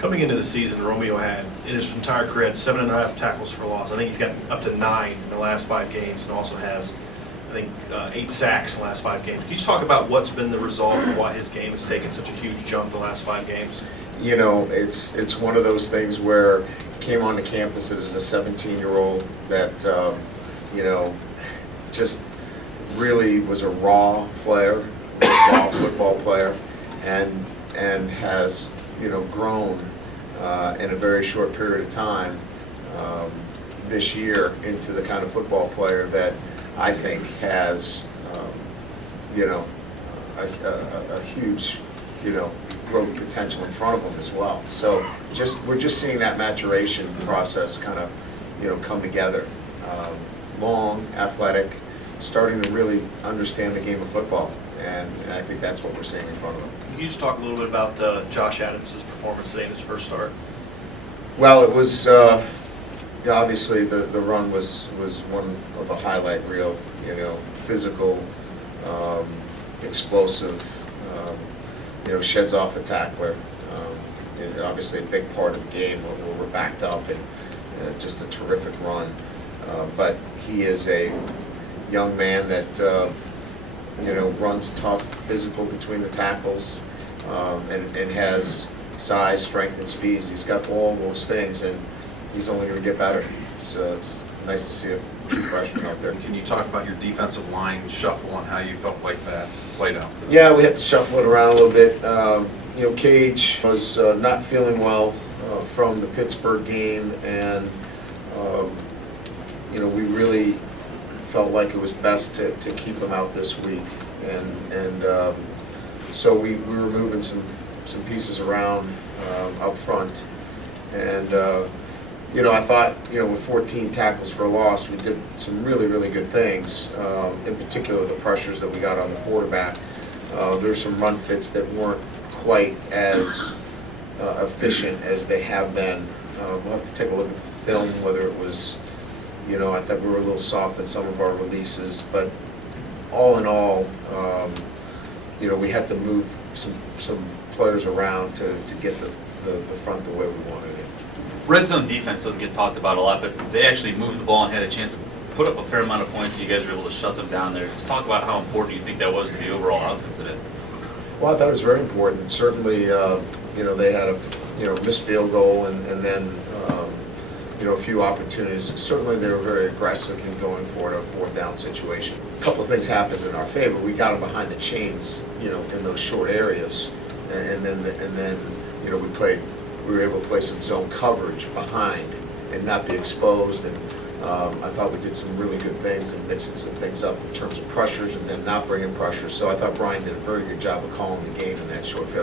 Coming into the season, Romeo had, in his entire career, had 7.5 tackles for loss. I think he's got up to 9 in the last 5 games, and also has, I think, 8 sacks in the last 5 games. Can you just talk about what's been the result and why his game has taken such a huge jump the last 5 games? You know, it's one of those things where he came onto campus as a 17-year-old that, you know, just really was a raw player, a raw football player, and has, you know, grown in a very short period of time this year into the kind of football player that I think has, you know, a huge, you know, growth potential in front of him as well. So we're just seeing that maturation process kind of, you know, come together. Long, athletic, starting to really understand the game of football, and I think that's what we're seeing in front of him. Can you just talk a little bit about Josh Adams' performance today in his first start? Well, it was obviously the run was one of a highlight reel. You know, physical, explosive. You know, sheds off a tackler. Obviously, a big part of the game where we're backed up, and just a terrific run. But he is a young man that you know, runs tough, physical between the tackles, and has size, strength, and speed. He's got all those things, and he's only going to get better. It's nice to see a true freshman out there. Can you talk about your defensive line shuffle and how you felt like that played out today? Yeah, we had to shuffle it around a little bit. You know, Cage was not feeling well from the Pittsburgh game, and you know, we really felt like it was best to keep him out this week, and so we were moving some pieces around up front, and you know, I thought, you know, with 14 tackles for a loss, we did some really good things. In particular, the pressures that we got on the quarterback. There's some run fits that weren't quite as efficient as they have been. We'll have to take a look at the film, whether it was, you know, I thought we were a little soft in some of our releases, but all in all, you know, we had to move some players around to get the front the way we wanted it. Red zone defense doesn't get talked about a lot, but they actually moved the ball and had a chance to put up a fair amount of points, so you guys were able to shut them down there. Just talk about how important you think that was to the overall outcome today. Well, I thought it was very important. Certainly, you know, they had a, you know, missed field goal, and then you know, a few opportunities. Certainly, they were very aggressive in going for it, a 4th down situation. A couple of things happened in our favor. We got them behind the chains, you know, in those short areas, and then you know, we were able to play some zone coverage behind and not be exposed. And I thought we did some really good things and mixing some things up in terms of pressures and then not bringing pressure. So I thought Brian did a very good job of calling the game in that short field.